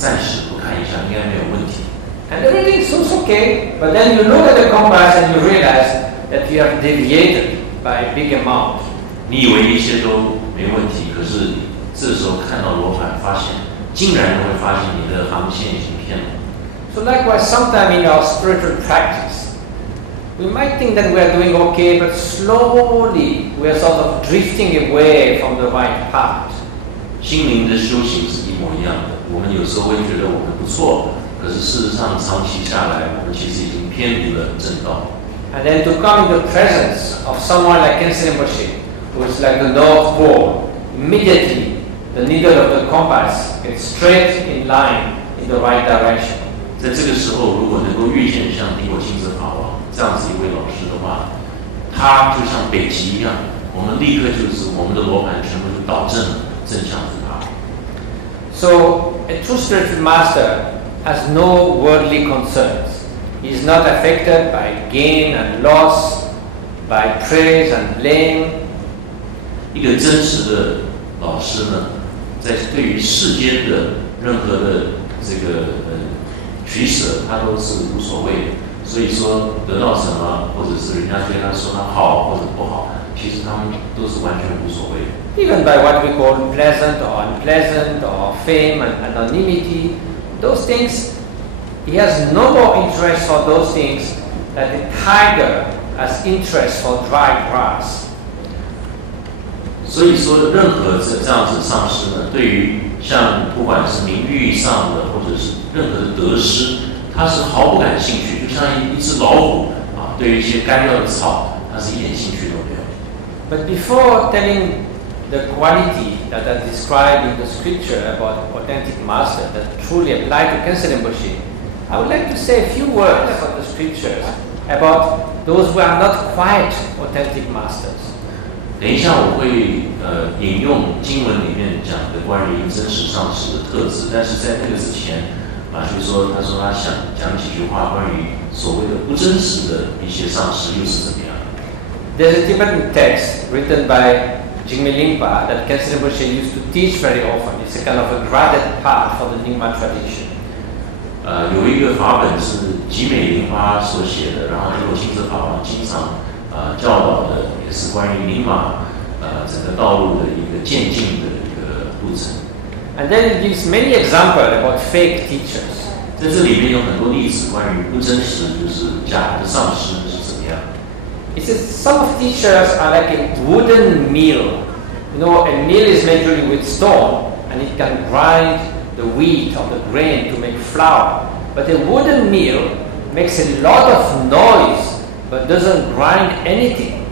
暂时不看一下，应该没有问题。And everything seems okay, but then you look at the compass and you realize that you have deviated by a big amount. 你以为一切都没问题，可是这时候看到罗盘，发现竟然会发现你的航线已经偏了。So likewise, sometime in our spiritual practice, we might think that we are doing okay, but slowly we are sort of drifting away from the right path. 心灵的修行是一模一样的，我们有时候会觉得我们不错，可是事实上长期下来，我们其实已经偏离了正道。And then to come in the presence of someone like Khyentse Rinpoche, who is like the North Pole, immediately the needle of the compass gets straight in line in the right direction. 在这个时候，如果能够遇见像顶果欽哲法王这样子一位老师的话，他就像北极一样，我们立刻就是我们的罗盘全部就导正了，正向着他。So a true spiritual master has no worldly concerns. He is not affected by gain and loss, by praise and blame. 一个真实的老师呢，在对于世间的任何的这个取舍，他都是无所谓的。所以说得到什么，或者是人家对他说他好或者不好，其实他们都是完全无所谓的。Even by what we call pleasant or unpleasant or fame and anonymity, those things, he has no more interest for those things that the tiger has interest for dry grass. 所以说，任何这样子上师呢，对于像不管是名誉上的，或者是任何的得失，他是毫不感兴趣，就像一只老虎啊，对于一些干掉的草，他是一点兴趣都没有。But before telling the quality that are described in the scripture about authentic master that truly apply to Khyentse Rinpoche, I would like to say a few words about the scriptures about those who are not quite authentic masters. 等一下我会引用经文里面讲的关于真实上师的特质，但是在那个之前，马修说他想讲几句话关于所谓的不真实的一些上师又是怎么样。There's a Tibetan text written by Jigme Lingpa that Khyentse Rinpoche used to teach very often. It's a kind of a graded path for the Nyingma tradition. 有一个法本是吉美林巴所写的，然后顶果欽哲法王经常教导的，也是关于宁玛整个道路的一个渐进的一个路程。And then it gives many examples about fake teachers. 在这里面有很多例子关于不真实，就是假的上师是怎么样。It says some of teachers are like a wooden mill. You know, a mill is made usually with stone, and it can grind the wheat or the grain to make flour. But a wooden mill makes a lot of noise, but doesn't grind anything.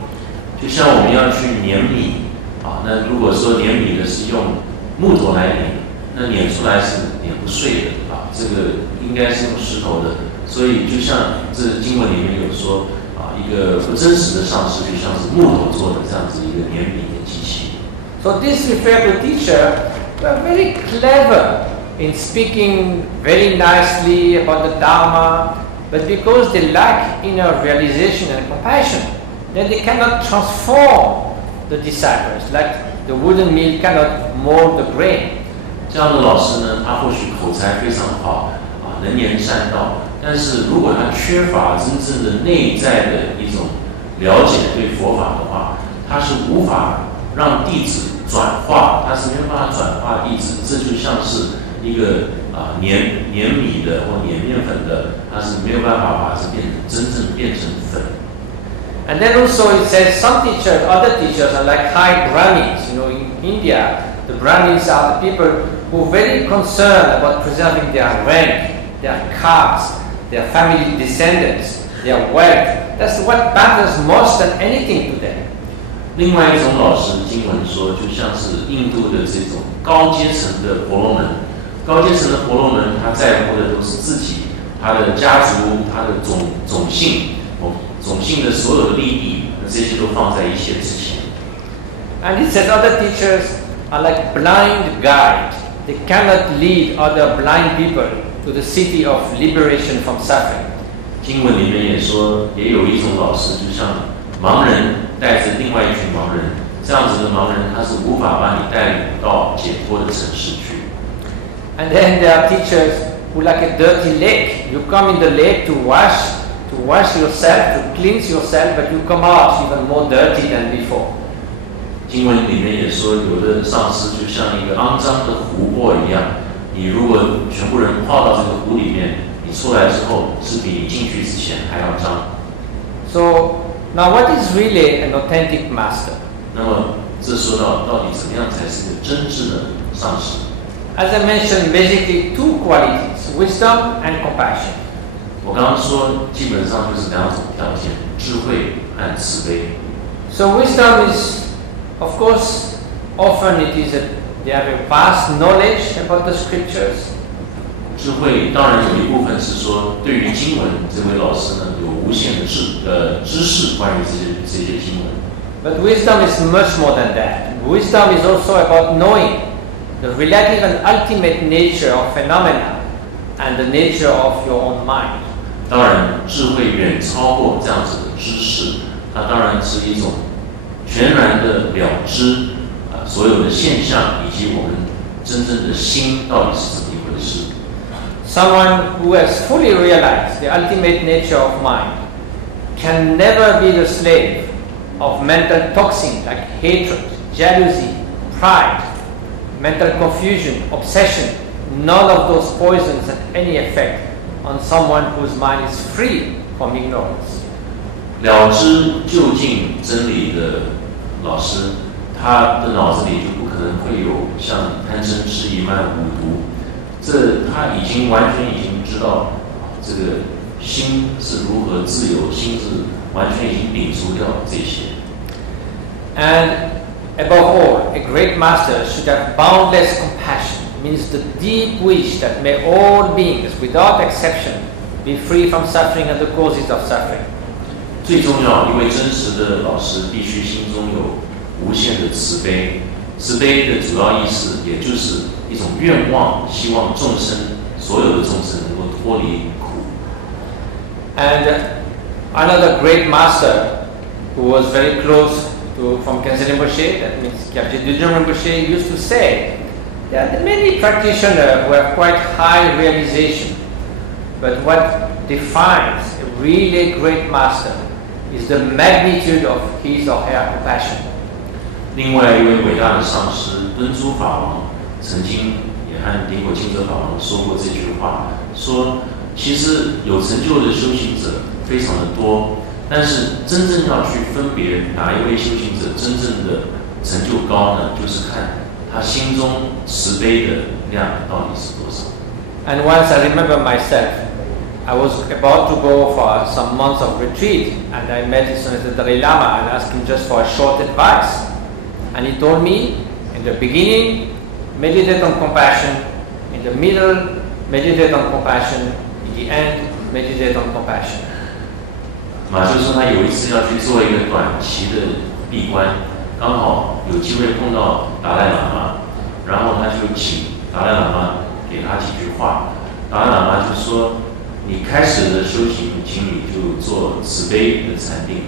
就像我们要去碾米啊，那如果说碾米的是用木头来碾，那碾出来是碾不碎的啊，这个应该是用石头的。所以就像这经文里面有说啊，一个不真实的上师就像是木头做的这样子一个碾米的机器。So this refers to teacher who are very clever in speaking very nicely about the Dharma, but because they lack inner realization and compassion, then they cannot transform the disciples, like the wooden mill cannot mold the grain. 这样的老师呢，他或许口才非常好啊，能言善道，但是如果他缺乏真正的内在的一种了解对佛法的话，他是无法让弟子转化，他是没有办法转化弟子。这就像是一个碾米的或碾面粉的，他是没有办法把这真正变成粉。And then also it says some teachers, other teachers are like high Brahmins. You know, in India, the Brahmins are the people who are very concerned about preserving their rank, their caste, their family descendants, their wealth. That's what matters most than anything to them. 另外一种老师，经文说，就像是印度的这种高阶层的婆罗门，高阶层的婆罗门，他在乎的都是自己、他的家族、他的种姓的所有的利益，那这些都放在一切之前。And it says other teachers are like blind guides. They cannot lead other blind people to the city of liberation from suffering. 经文里面也说，也有一种老师，就像盲人带着另外一群盲人，这样子的盲人他是无法把你带领到解脱的城市去。And then there are teachers who like a dirty lake. You come in the lake to wash yourself, to cleanse yourself, but you come out even more dirty than before. 经文里面也说，有的上师就像一个肮脏的湖泊一样，你如果全部人泡到这个湖里面，你出来之后是比你进去之前还要脏。So now, what is really an authentic master? 那么这说到底怎么样才是个真挚的上师？ As I mentioned, basically two qualities: wisdom and compassion. 我刚刚说，基本上就是两种条件：智慧和慈悲。So wisdom is, of course, often they have a vast knowledge about the scriptures. 智慧当然有一部分是说，对于经文，这位老师呢有无限的知识关于这些经文。But wisdom is much more than that. Wisdom is also about knowing the relative and ultimate nature of phenomena and the nature of your own mind. 当然，智慧远超过这样子的知识，它当然是一种全然的了知所有的现象以及我们真正的心到底是怎么一回事。Someone who has fully realized the ultimate nature of mind can never be the slave of mental toxins like hatred, jealousy, pride, mental confusion, obsession. None of those poisons have any effect on someone whose mind is free from ignorance. 了知究竟真理的老师，他的脑子里就不可能会有像贪嗔痴疑慢五毒，他已经完全知道这个心是如何自由，心是完全已经摒除掉这些。And above all, a great master should have boundless compassion. Means the deep wish that may all beings, without exception, be free from suffering and the causes of suffering. 最重要，一位真实的老师必须心中有无限的慈悲。慈悲的主要意思，也就是一种愿望，希望众生，所有的众生能够脱离苦。And another great master who was very close from Khyentse Rinpoche, that means Kyabje Dudjom Rinpoche, used to say, there are many practitioners who have quite high realization, but what defines a really great master is the magnitude of his or her compassion. 另外一位伟大的上师敦珠法王曾经也和顶果欽哲法王说过这句话，说其实有成就的修行者非常的多，但是真正要去分别哪一位修行者真正的成就高呢，就是看他心中慈悲的量到底是多少。And once I remember myself, I was about to go for some months of retreat, and I met His Holiness the Dalai Lama and asked him just for a short advice. And he told me, in the beginning, meditate on compassion; in the middle, meditate on compassion; in the end, meditate on compassion. 就是说他有一次要去做一个短期的闭关，刚好有机会碰到达赖喇嘛，然后他就请达赖喇嘛给他几句话。达赖喇嘛就说：“你开始的修行，请你就做慈悲的禅定，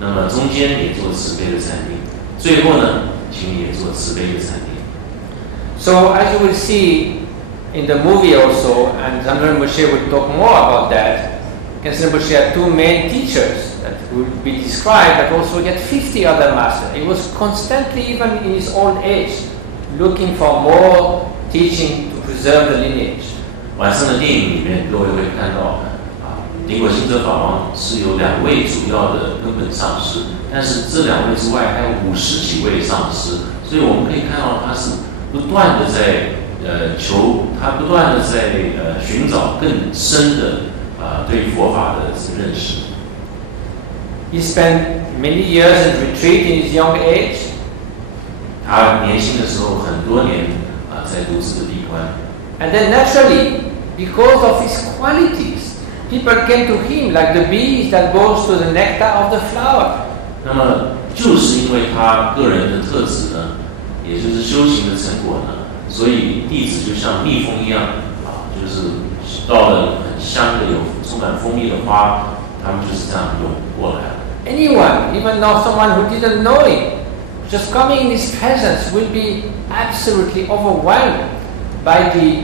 那么中间也做慈悲的禅定，最后呢，请你也做慈悲的禅定。” So as you will see in the movie also, and Zamdar Rinpoche will talk more about that. Khyentse Rinpoche had two main teachers that will be described, but also he had 50 other masters. He was constantly, even in his old age, looking for more teaching to preserve the lineage. 晚上的电影里面，各位会看到顶果欽哲法王是有2位主要的根本上师，但是这2位之外还有50几位上师，所以我们可以看到他是不断的在他不断的在寻找更深的对佛法的认识。He spent many years in retreat in his young age. 他年轻的时候很多年在独自的闭关。And then naturally, because of his qualities, people came to him like the bees that goes to the nectar of the flower. 那么就是因为他个人的特质呢，也就是修行的成果呢，所以弟子就像蜜蜂一样就是到了很香的有充满蜂蜜的花，他们就是这样涌过来了。Anyone, even now someone who didn't know him, just coming in his presence will be absolutely overwhelmed by the